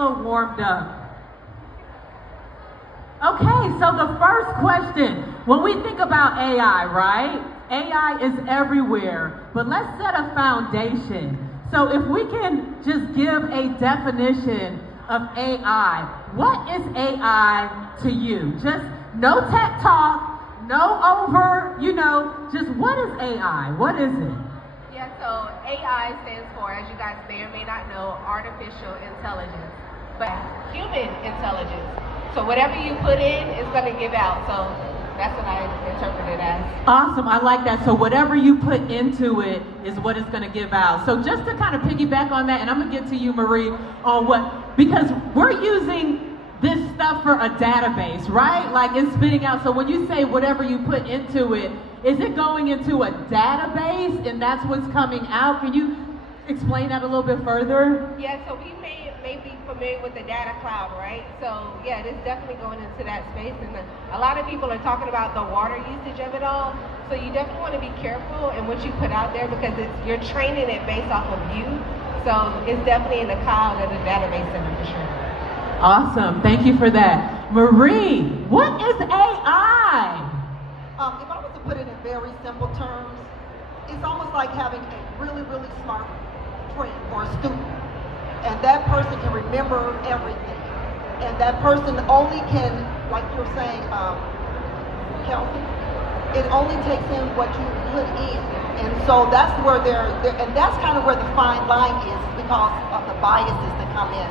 little warmed up. Okay, so the first question, when we think about AI, right? AI is everywhere, but let's set a foundation. So if we can just give a definition of AI, what is AI to you? Just no tech talk, no over, just what is AI? What is it? Yeah, so AI stands for, as you guys may or may not know, artificial intelligence, but human intelligence. So whatever you put in is going to give out. So that's what I interpret it as. Awesome, I like that. So whatever you put into it is what it's going to give out. So just to kind of piggyback on that, and I'm going to get to you, Marie, on because we're using this stuff for a database, right? Like it's spitting out. So when you say whatever you put into it, is it going into a database and that's what's coming out? Can you explain that a little bit further? Yeah, so we may be familiar with the data cloud, right? So yeah, it is definitely going into that space, and a lot of people are talking about the water usage of it all. So you definitely want to be careful in what you put out there because you're training it based off of you. So it's definitely in the cloud or the database center for sure. Awesome, thank you for that. Marie, what is AI? If I was to put it in very simple terms, it's almost like having a really, really smart friend or a student. And that person can remember everything. And that person only can, like you're saying, Kel'sea, it only takes in what you put in. And so that's where and that's kind of where the fine line is because of the biases that come in.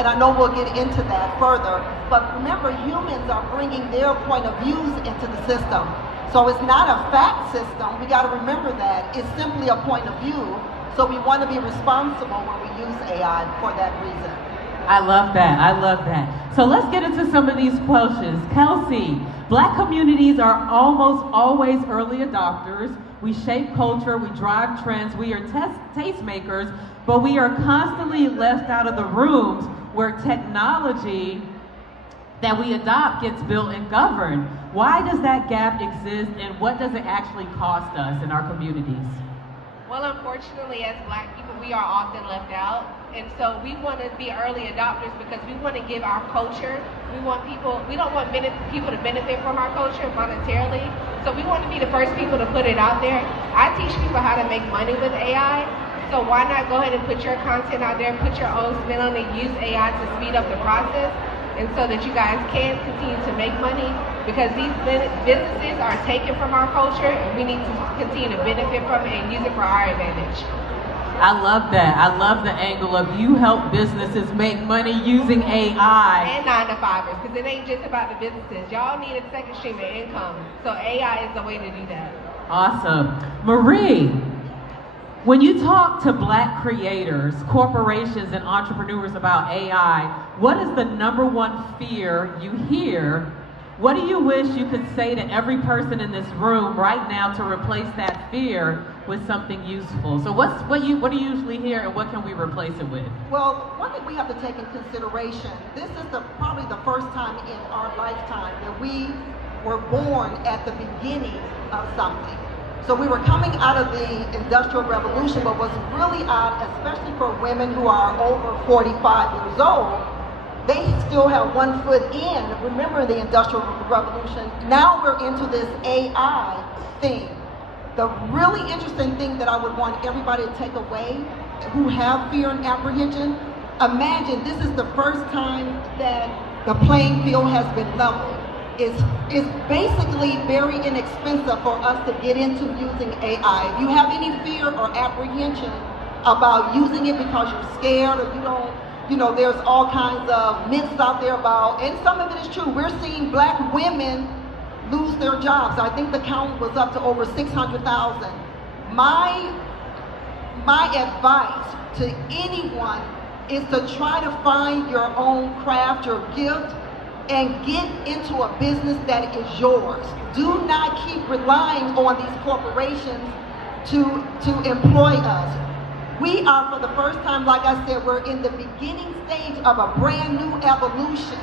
And I know we'll get into that further. But remember, humans are bringing their point of views into the system. So it's not a fact system. We got to remember that. It's simply a point of view. So we want to be responsible when we use AI for that reason. I love that. I love that. So let's get into some of these questions. Kel'sea, Black communities are almost always early adopters. We shape culture, we drive trends, we are tastemakers, but we are constantly left out of the rooms where technology that we adopt gets built and governed. Why does that gap exist, and what does it actually cost us in our communities? Well, unfortunately, as Black people, we are often left out. And so we want to be early adopters because we want to give our culture. We don't want people to benefit from our culture monetarily. So we want to be the first people to put it out there. I teach people how to make money with AI. So why not go ahead and put your content out there, put your own spin on it, use AI to speed up the process, and so that you guys can continue to make money, because these businesses are taken from our culture and we need to continue to benefit from it and use it for our advantage. I love that. I love the angle of you help businesses make money using AI. And 9-to-5ers, because it ain't just about the businesses. Y'all need a second stream of income. So AI is the way to do that. Awesome. Marie, when you talk to Black creators, corporations, and entrepreneurs about AI, what is the number one fear you hear? What do you wish you could say to every person in this room right now to replace that fear with something useful? So what do you usually hear, and what can we replace it with? Well, one thing we have to take in consideration, this is probably the first time in our lifetime that we were born at the beginning of something. So we were coming out of the Industrial Revolution, but what's really odd, especially for women who are over 45 years old, they still have one foot in. Remember the Industrial Revolution. Now we're into this AI thing. The really interesting thing that I would want everybody to take away who have fear and apprehension, imagine this is the first time that the playing field has been leveled. It's basically very inexpensive for us to get into using AI. If you have any fear or apprehension about using it because you're scared or you don't, there's all kinds of myths out there about, and some of it is true. We're seeing Black women lose their jobs. I think the count was up to over 600,000. My advice to anyone is to try to find your own craft, your gift, and get into a business that is yours. Do not keep relying on these corporations to employ us. We are, for the first time, like I said, we're in the beginning stage of a brand new evolution.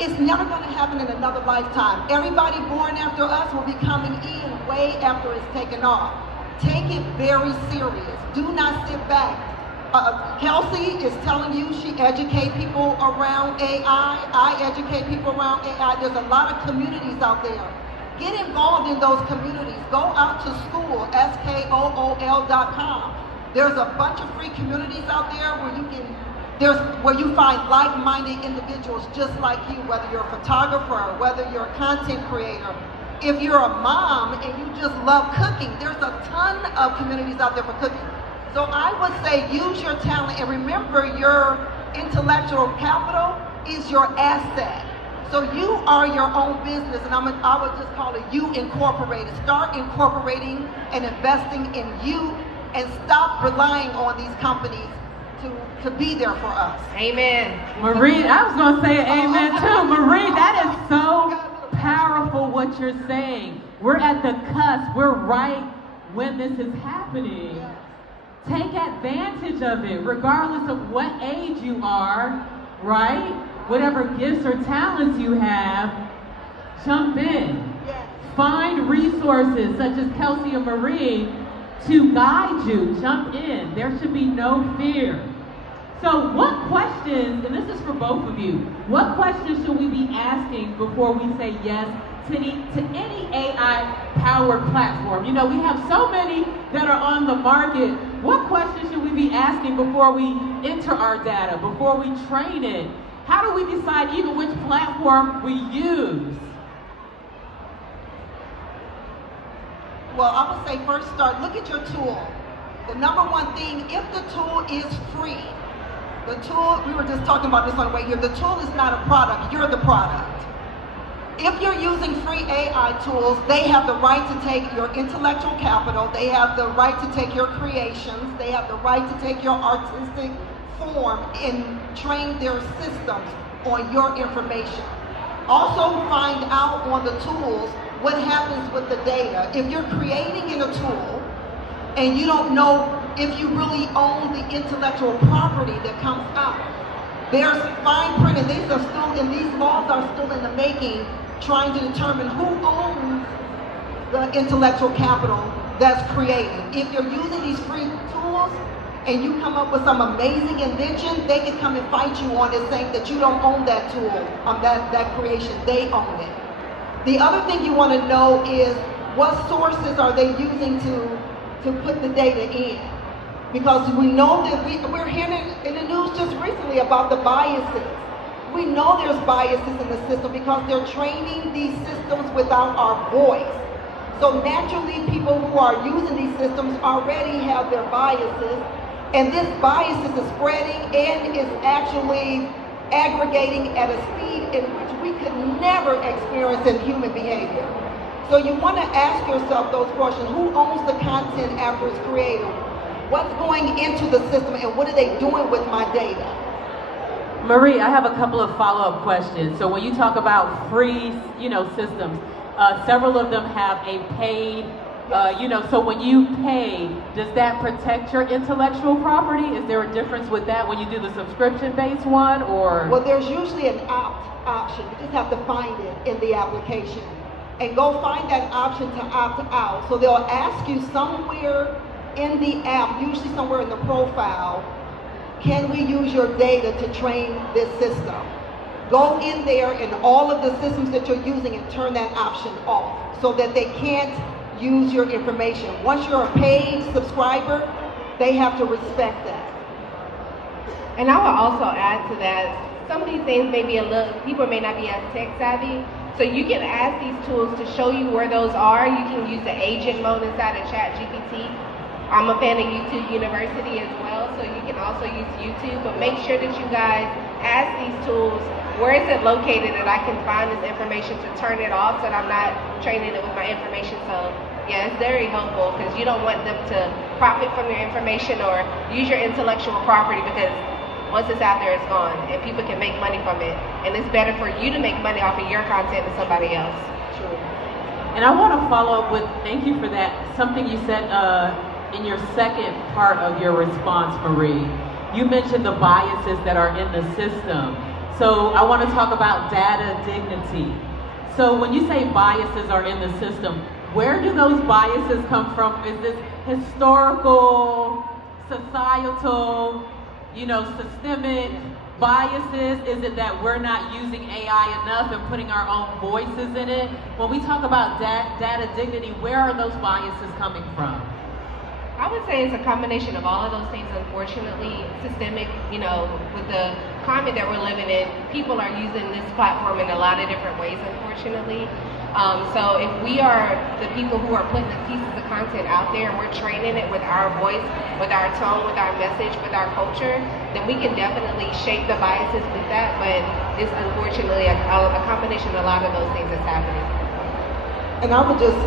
It's never going to happen in another lifetime. Everybody born after us will be coming in way after it's taken off. Take it very serious. Do not sit back Kel'sea is telling you she educates people around AI. I educate people around AI. There's a lot of communities out there. Get involved in those communities. Go out to school, skool.com. There's a bunch of free communities out there where you find like-minded individuals just like you, whether you're a photographer, whether you're a content creator. If you're a mom and you just love cooking, there's a ton of communities out there for cooking. So I would say use your talent, and remember your intellectual capital is your asset. So you are your own business, and I would just call it you incorporated. Start incorporating and investing in you, and stop relying on these companies to be there for us. Amen. Marie, I was going to say amen too. Marie, that is so powerful what you're saying. We're at the cusp. We're right when this is happening. Yes. Take advantage of it, regardless of what age you are, right? Whatever gifts or talents you have, jump in. Yes. Find resources such as Kel'sea and Marie to guide you. Jump in. There should be no fear. So what questions, and this is for both of you, what questions should we be asking before we say yes to any AI-powered platform? You know, we have so many that are on the market. What questions should we be asking before we enter our data, before we train it? How do we decide even which platform we use? Well, I would say first look at your tool. The number one thing, if the tool is free, the tool, we were just talking about this on the way here, the tool is not a product, you're the product. If you're using free AI tools, they have the right to take your intellectual capital, they have the right to take your creations, they have the right to take your artistic form and train their systems on your information. Also find out on the tools what happens with the data. If you're creating in a tool and you don't know if you really own the intellectual property that comes out, there's fine print, and these laws are still in the making, trying to determine who owns the intellectual capital that's created. If you're using these free tools and you come up with some amazing invention, they can come and fight you on it, saying that you don't own that tool, that creation, they own it. The other thing you want to know is what sources are they using to put the data in? Because we know that we're hearing in the news just recently about the biases. We know there's biases in the system because they're training these systems without our voice. So naturally, people who are using these systems already have their biases, and this bias is spreading and is actually aggregating at a speed in which we could never experience in human behavior. So you want to ask yourself those questions. Who owns the content after it's created? What's going into the system, and what are they doing with my data? Marie, I have a couple of follow-up questions. So when you talk about free, systems, several of them have a paid, so when you pay, does that protect your intellectual property? Is there a difference with that when you do the subscription-based one, or? Well, there's usually an opt option. You just have to find it in the application. And go find that option to opt out. So they'll ask you somewhere in the app, usually somewhere in the profile, can we use your data to train this system? Go in there in all of the systems that you're using and turn that option off so that they can't use your information. Once you're a paid subscriber, they have to respect that. And I would also add to that, some of these things may be people may not be as tech savvy, so you can ask these tools to show you where those are. You can use the agent mode inside of ChatGPT. I'm a fan of YouTube University as well, so you can also use YouTube, but make sure that you guys ask these tools, where is it located that I can find this information to turn it off so that I'm not training it with my information. So yeah, it's very helpful because you don't want them to profit from your information or use your intellectual property, because once it's out there, it's gone, and people can make money from it. And it's better for you to make money off of your content than somebody else. True. And I want to follow up with, thank you for that, something you said in your second part of your response, Marie. You mentioned the biases that are in the system. So I want to talk about data dignity. So when you say biases are in the system, where do those biases come from? Is this historical societal, systemic biases? Is it that we're not using AI enough and putting our own voices in it? When we talk about data dignity, where are those biases coming from? I would say it's a combination of all of those things, unfortunately. Systemic, with the climate that we're living in, people are using this platform in a lot of different ways, unfortunately. So if we are the people who are putting the pieces of content out there and we're training it with our voice, with our tone, with our message, with our culture, then we can definitely shape the biases with that. But it's unfortunately a combination of a lot of those things that's happening. And I would just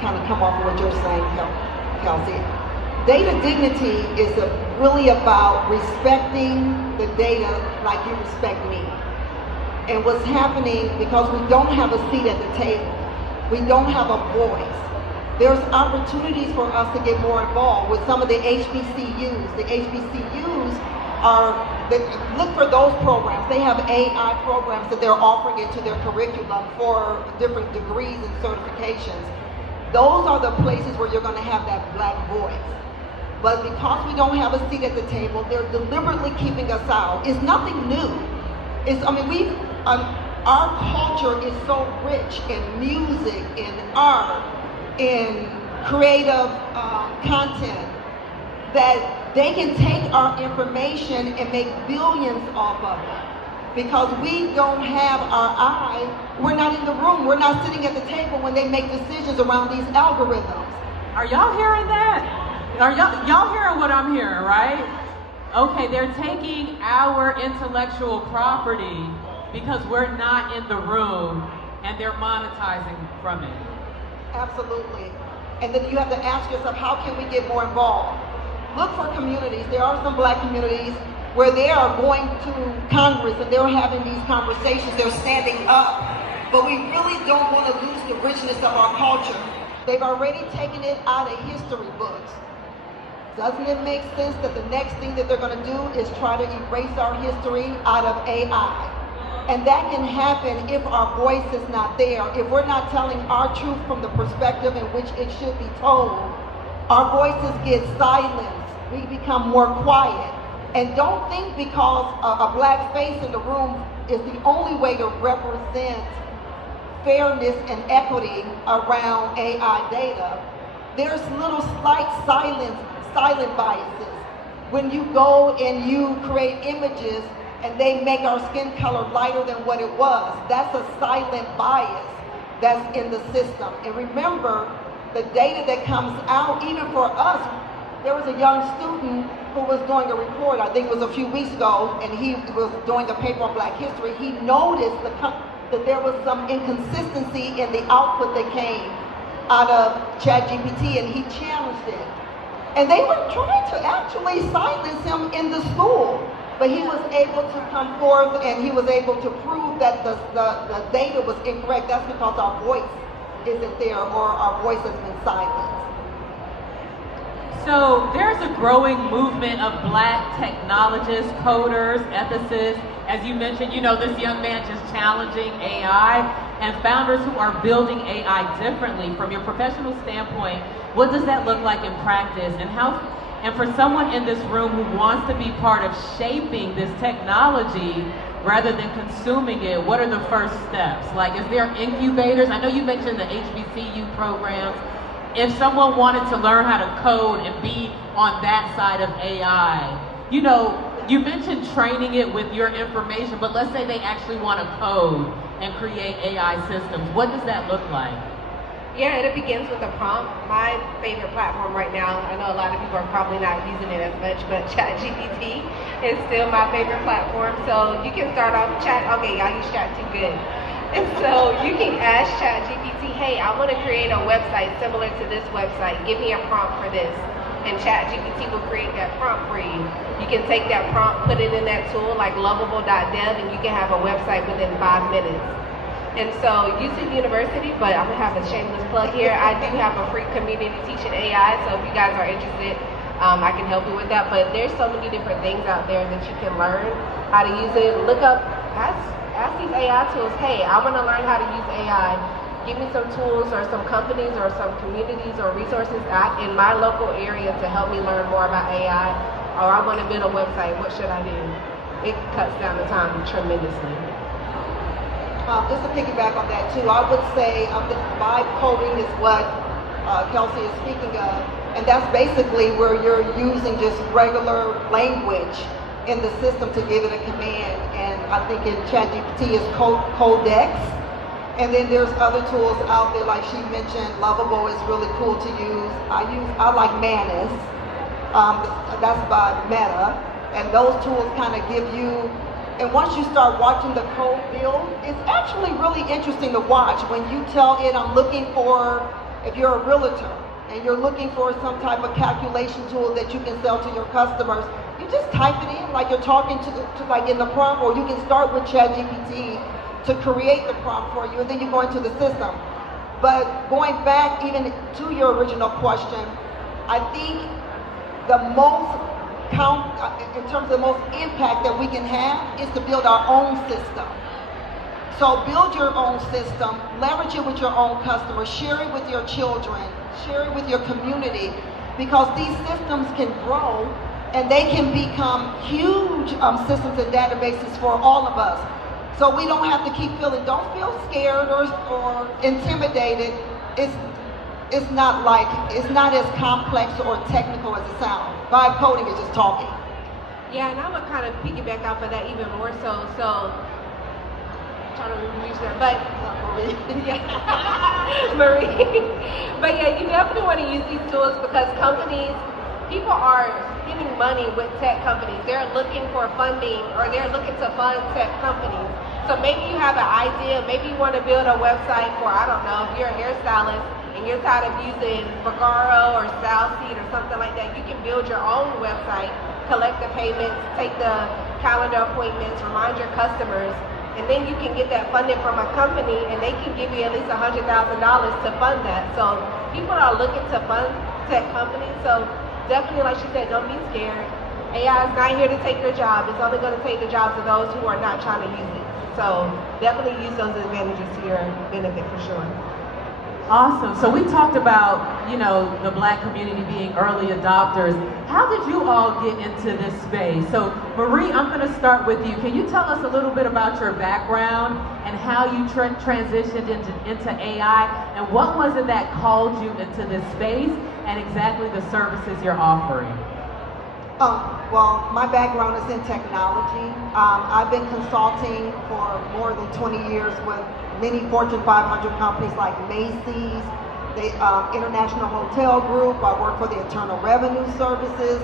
kind of come off of what you're saying, Kel'sea. Data dignity is really about respecting the data like you respect me. And what's happening, because we don't have a seat at the table, we don't have a voice, there's opportunities for us to get more involved with some of the HBCUs. The HBCUs look for those programs. They have AI programs that they're offering into their curriculum for different degrees and certifications. Those are the places where you're going to have that black voice. But because we don't have a seat at the table, they're deliberately keeping us out. It's nothing new. Our culture is so rich in music, in art, in creative content, that they can take our information and make billions off of it. Because we don't have our eye, we're not in the room, we're not sitting at the table when they make decisions around these algorithms. Are y'all hearing that? Are y'all hearing what I'm hearing, right? Okay, they're taking our intellectual property because we're not in the room, and they're monetizing from it. Absolutely. And then you have to ask yourself, how can we get more involved? Look for communities. There are some black communities where they are going to Congress and they're having these conversations, they're standing up. But we really don't want to lose the richness of our culture. They've already taken it out of history books. Doesn't it make sense that the next thing that they're going to do is try to erase our history out of AI? And that can happen if our voice is not there. If we're not telling our truth from the perspective in which it should be told, our voices get silenced. We become more quiet. And don't think because a black face in the room is the only way to represent fairness and equity around AI data. There's little slight silent biases. When you go and you create images and they make our skin color lighter than what it was, that's a silent bias that's in the system. And remember, the data that comes out, even for us, there was a young student who was doing a report, I think it was a few weeks ago, and he was doing a paper on Black history. He noticed that there was some inconsistency in the output that came out of ChatGPT, and he challenged it. And they were trying to actually silence him in the school. But he was able to come forth and he was able to prove that the data was incorrect. That's because our voice isn't there or our voice has been silenced. So there's a growing movement of black technologists, coders, ethicists. As you mentioned, this young man just challenging AI, and founders who are building AI differently. From your professional standpoint, what does that look like in practice, and for someone in this room who wants to be part of shaping this technology rather than consuming it, what are the first steps? Like, is there incubators? I know you mentioned the HBCU programs. If someone wanted to learn how to code and be on that side of AI, you mentioned training it with your information, but let's say they actually want to code and create AI systems. What does that look like? Yeah, it begins with a prompt. My favorite platform right now, I know a lot of people are probably not using it as much, but ChatGPT is still my favorite platform. So you can start off okay, y'all use Chat too good. And so you can ask ChatGPT, hey, I want to create a website similar to this website. Give me a prompt for this. And ChatGPT will create that prompt for you. You can take that prompt, put it in that tool like lovable.dev, and you can have a website within 5 minutes. And so UC University, but I'm gonna have a shameless plug here. I do have a free community teaching AI, so if you guys are interested, I can help you with that. But there's so many different things out there that you can learn how to use it. Look up, ask these AI tools, hey, I wanna learn how to use AI give me some tools or some companies or some communities or resources in my local area to help me learn more about AI, or I want to build a website, what should I do? It cuts down the time tremendously. Just to piggyback on that too, I would say vibe coding is what Kel'sea is speaking of, and that's basically where you're using just regular language in the system to give it a command. And I think in ChatGPT is Codex. And then there's other tools out there, like she mentioned, Lovable is really cool to use. I like N.E.R.D.S. That's by Meta. And those tools kind of give you, and once you start watching the code build, it's actually really interesting to watch. When you tell it, I'm looking for, if you're a realtor, and you're looking for some type of calculation tool that you can sell to your customers, you just type it in like you're talking to like in the prompt, or you can start with ChatGPT to create the prompt for you, and then you go into the system. But going back even to your original question, I think the most in terms of the most impact that we can have is to build our own system. So build your own system, leverage it with your own customers, share it with your children, share it with your community, because these systems can grow and they can become huge systems and databases for all of us. So we don't have to keep don't feel scared or intimidated. It's not as complex or technical as it sounds. Vibe coding is just talking. Yeah, and I would kind of piggyback off of that even more so. Trying to reach that, but Marie. But yeah, you definitely want to use these tools because people are spending money with tech companies. They're looking for funding, or they're looking to fund tech companies. So maybe you have an idea, maybe you want to build a website for, I don't know, if you're a hairstylist and you're tired of using Vagaro or Salseed or something like that, you can build your own website, collect the payments, take the calendar appointments, remind your customers, and then you can get that funding from a company and they can give you at least $100,000 to fund that. So people are looking to fund tech companies. So definitely, like she said, don't be scared. AI is not here to take your job. It's only going to take the jobs of those who are not trying to use it. So definitely use those advantages to your benefit for sure. Awesome. So we talked about, the Black community being early adopters. How did you all get into this space? So Marie, I'm going to start with you. Can you tell us a little bit about your background and how you transitioned into AI, and what was it that called you into this space and exactly the services you're offering? Well, my background is in technology. I've been consulting for more than 20 years with many Fortune 500 companies like Macy's, the International Hotel Group. I work for the Internal Revenue Services.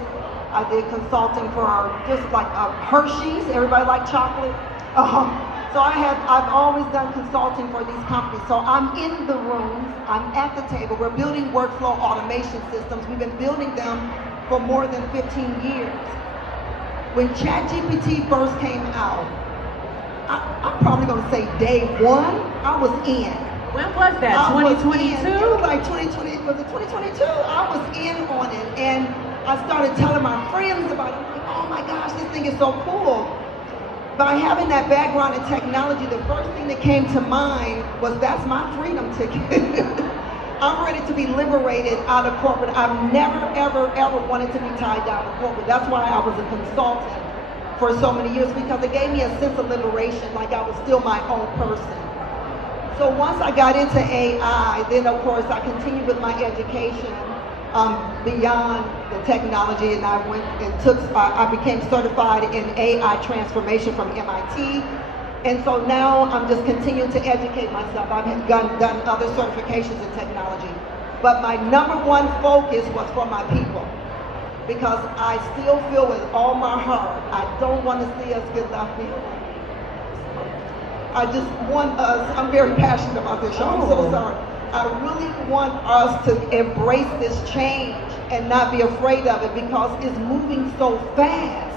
I did consulting for just like Hershey's. Everybody like chocolate? So I've always done consulting for these companies. So I'm in the rooms, I'm at the table. We're building workflow automation systems. We've been building them for more than 15 years. When ChatGPT first came out, I'm probably going to say day one, I was in. When was that? 2022? It was like 2020, was it 2022? I was in on it, and I started telling my friends about it. I'm like, oh my gosh, this thing is so cool. By having that background in technology, the first thing that came to mind was that's my freedom ticket. I'm ready to be liberated out of corporate. I've never, ever, ever wanted to be tied down to corporate. That's why I was a consultant for so many years, because it gave me a sense of liberation, like I was still my own person. So once I got into AI, then of course I continued with my education beyond the technology, and I became certified in AI transformation from MIT. And so now I'm just continuing to educate myself. I've done other certifications in technology. But my number one focus was for my people, because I still feel with all my heart, I don't want to see us get left behind. I just want us, I'm very passionate about this, y'all. I'm so sorry. I really want us to embrace this change and not be afraid of it, because it's moving so fast.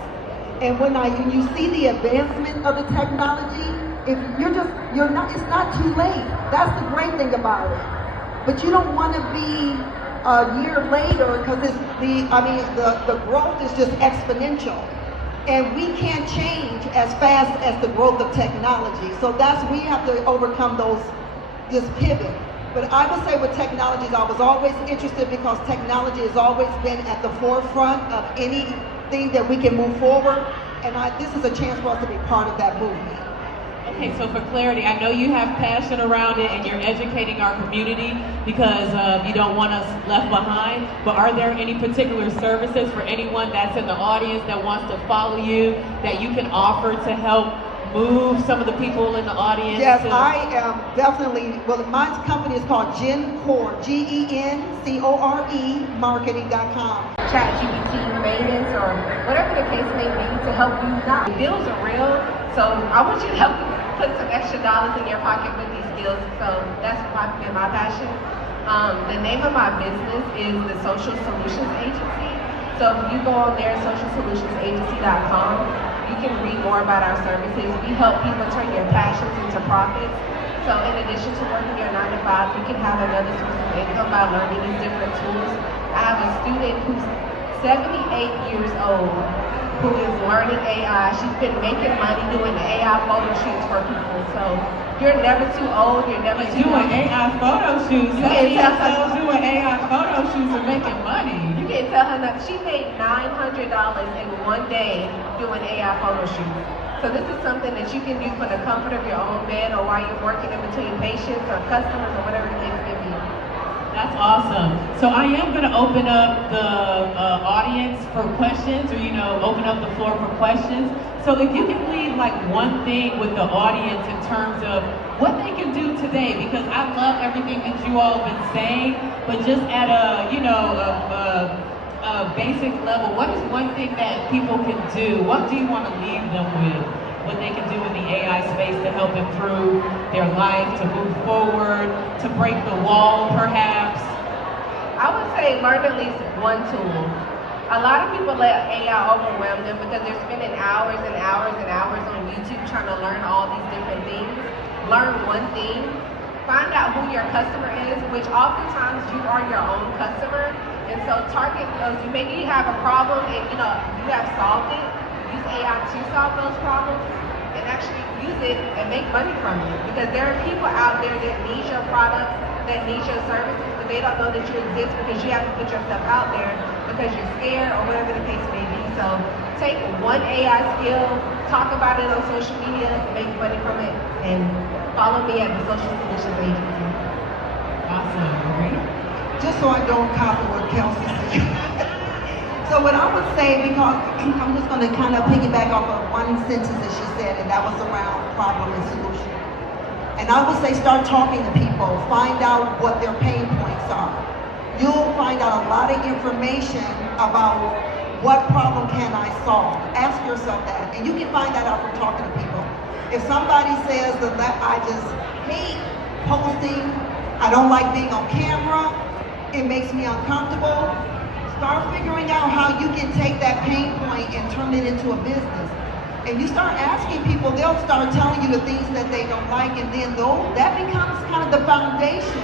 And when you see the advancement of the technology, if it's not too late. That's the great thing about it. But you don't want to be a year later, because the growth is just exponential. And we can't change as fast as the growth of technology. So we have to overcome this pivot. But I would say with technologies, I was always interested because technology has always been at the forefront of anything that we can move forward. And this is a chance for us to be part of that movement. Okay, so for clarity, I know you have passion around it and you're educating our community because you don't want us left behind, but are there any particular services for anyone that's in the audience that wants to follow you that you can offer to help move some of the people in the audience? Yes, I am definitely, well, my company is called N.E.R.D.S, G-E-N-C-O-R-E, marketing.com. ChatGPT maintenance or whatever the case may be to help you not. Deals are real, so I want you to help put some extra dollars in your pocket with these deals. So that's been my passion. The name of my business is the Social Solutions Agency. So if you go on there, socialsolutionsagency.com, you can read more about our services. We help people turn your passions into profits. So in addition to working your 9 to 5, you can have another source of income by learning these different tools. I have a student who's 78 years old who is learning AI. She's been making money doing AI photo shoots for people. So you're never too old, you're never too doing young. AI photo shoots. You can't tell her doing AI photo shoots and making money. You can't tell her that she made $900 in one day doing AI photo shoots. So this is something that you can do from the comfort of your own bed or while you're working in between patients or customers or whatever the case may be. That's awesome. So I am going to open up the audience for questions, or open up the floor for questions. So if you can leave like one thing with the audience in terms of what they can do today, because I love everything that you all have been saying, but just at a basic level, what is one thing that people can do? What do you want to leave them with? What they can do in the AI space to help improve their life, to move forward, to break the wall perhaps? I would say learn at least one tool. A lot of people let AI overwhelm them because they're spending hours and hours and hours on YouTube trying to learn all these different things. Learn one thing. Find out who your customer is, which oftentimes you are your own customer. And so target those. Maybe you have a problem and you have solved it. Use AI to solve those problems and actually use it and make money from it. Because there are people out there that need your products, that need your services, but they don't know that you exist because you have to put yourself out there because you're scared or whatever the case may be. So take one AI skill, talk about it on social media, make money from it, and follow me at the Social Solutions Agency. Awesome. Great. Just so I don't copy what Kel'sea said. So what I would say, because I'm just going to kind of piggyback off of one sentence that she said, and that was around problem and solution. And I would say start talking to people, find out what their pain points are. You'll find out a lot of information about what problem can I solve. Ask yourself that, and you can find that out from talking to people. If somebody says that I just hate posting, I don't like being on camera, it makes me uncomfortable, start figuring out how you can take that pain point and turn it into a business. And you start asking people, they'll start telling you the things that they don't like, and then that becomes kind of the foundation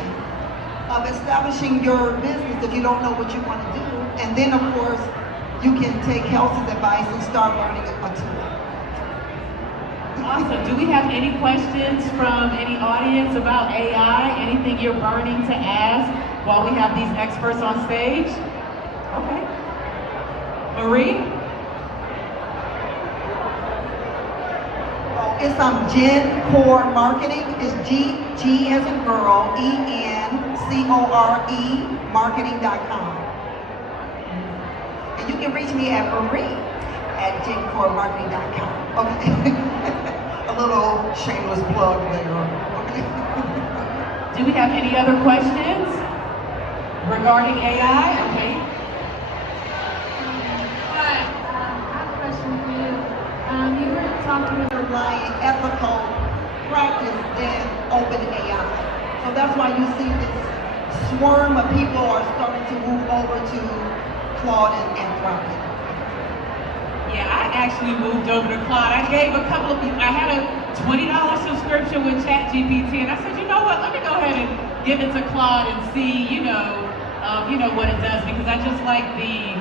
of establishing your business if you don't know what you want to do. And then, of course, you can take Kel'sea's advice and start learning a tool. Awesome. Do we have any questions from any audience about AI? Anything you're burning to ask while we have these experts on stage? Okay. Marie? It's N.E.R.D.S marketing. It's G as in girl, E-N-C-O-R-E, marketing.com. And you can reach me at Marie at N.E.R.D.marketing.com. Okay. A little shameless plug there. Okay. Do we have any other questions regarding AI? Okay. You were talking about like ethical practice than open AI. So that's why you see this swarm of people are starting to move over to Claude and Anthropic. Yeah, I actually moved over to Claude. I gave a couple of people, I had a $20 subscription with ChatGPT, and I said, you know what, let me go ahead and give it to Claude and see, what it does, because I just like the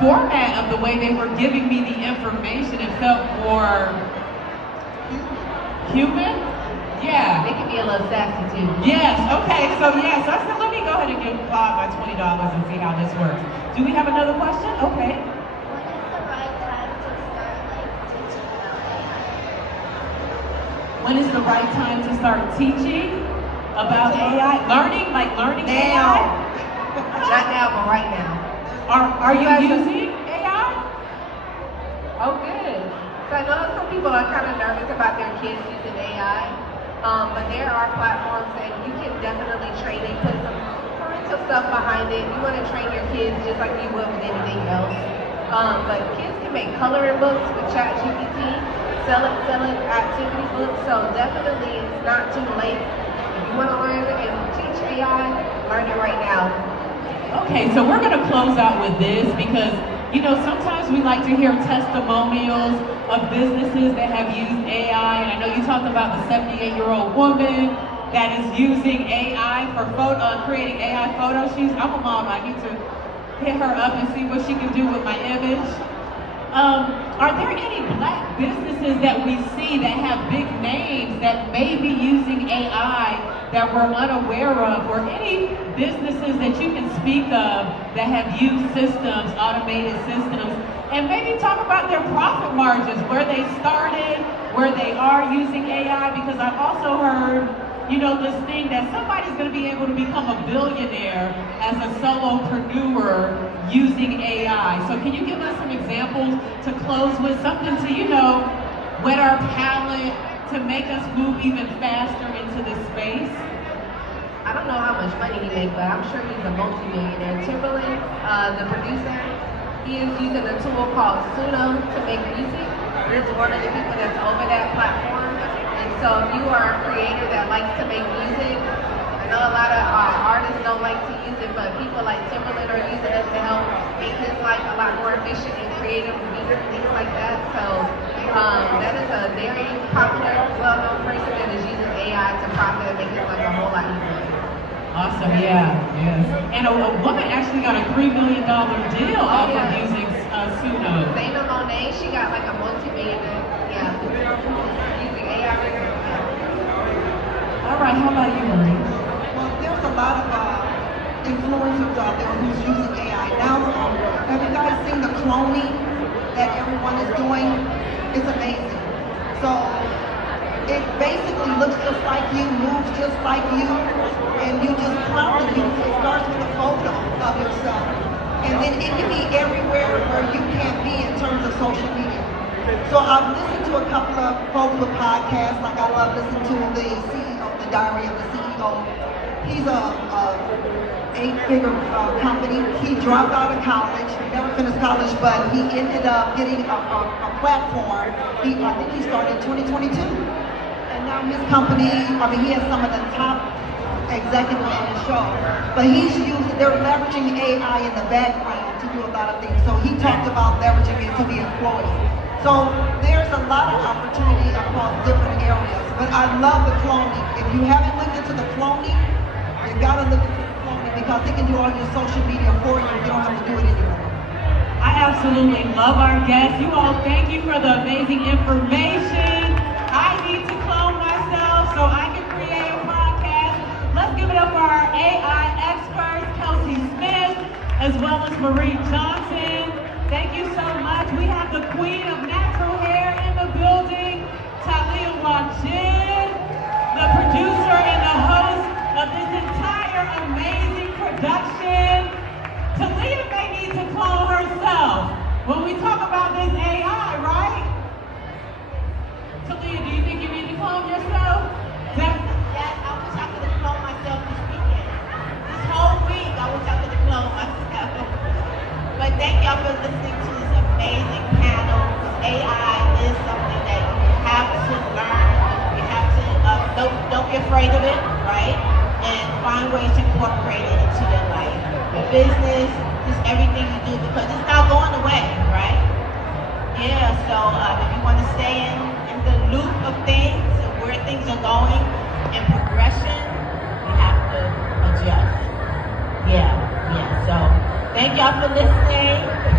format of the way they were giving me the information. It felt more human. Yeah. They can be a little sassy too. Yes, okay, so I said, let me go ahead and give Bob my $20 and see how this works. Do we have another question? Okay. When is the right time to start teaching about AI? Learning AI? Not now, but right now. Are you using AI? Oh, good. So I know some people are kind of nervous about their kids using AI, but there are platforms that you can definitely train and put some parental stuff behind it. You want to train your kids just like you would with anything else. But kids can make coloring books with ChatGPT, selling activity books, so definitely it's not too late. If you want to learn and teach AI, learn it right now. Okay, so we're going to close out with this because, sometimes we like to hear testimonials of businesses that have used AI. And I know you talked about the 78-year-old woman that is using AI for creating AI photo shoots. I'm a mom. I need to hit her up and see what she can do with my image. Are there any Black businesses that we see that have big names that may be using AI that we're unaware of, or any businesses that you can speak of that have used systems, automated systems, and maybe talk about their profit margins, where they started, where they are using AI? Because I've also heard, this thing that somebody's going to be able to become a billionaire as a solopreneur using AI. So can you give us some examples to close with, something to, whet our palate, to make us move even faster into this space? I don't know how much money he makes, but I'm sure he's a multi-millionaire. Timberland, the producer, he is using a tool called Suno to make music. He's one of the people that's over that platform. And so if you are a creator that likes to make music, I know a lot of artists don't like to use it, but people like Timberland are using it to help make his life a lot more efficient and creative music, things like that. So that is a very popular, well-known person that is using AI to profit and make his life a whole lot easier. Awesome, yes. And a woman actually got a $3 million deal off of using Suno. Zaina Monet, she got like a multi-millionaire, using AI. All right, how about you, Marie? Well, there's a lot of influencers out there who's using AI. Now, have you guys seen the cloning that everyone is doing? It's amazing. So it basically looks just like you, moves just like you, and you just prompt it. It starts with a photo of yourself. And then it can be everywhere where you can't be in terms of social media. So I've listened to a couple of folks with podcasts, like I love listening to the CEO, the Diary of the CEO. He's a 8-figure company. He dropped out of college, never finished college, but he ended up getting a platform. I think he started in 2022. And now his company, he has some of the top executives on the show. But they're leveraging AI in the background to do a lot of things. So he talked about leveraging it to the employees. So there's a lot of opportunity across different areas. But I love the cloning. If you haven't looked into the cloning, you gotta look into the cloning because it can do all your social media for you. You don't have to do it anymore. I absolutely love our guests. You all, thank you for the amazing information. I need to clone myself so I can create a podcast. Let's give it up for our AI experts, Kel'sea Smith, as well as Marie Johnson. Thank you so much. We have the queen of natural hair in the building, Talia Wajid, the producer and the host of this entire amazing production. Talia may need to clone herself when we talk about this AI, right? Talia, do you think you need to clone yourself? Yes, I wish I could have cloned myself this weekend. This whole week, I wish I could have cloned myself. But thank y'all for listening to this amazing panel. AI is something that you have to learn. You have to, don't be afraid of it, right? And find ways to incorporate it into your life. Your business, just everything you do, because it's not going away, right? Yeah, so if you want to stay in the loop of things and where things are going and progression, you have to adjust. Yeah, so thank y'all for listening.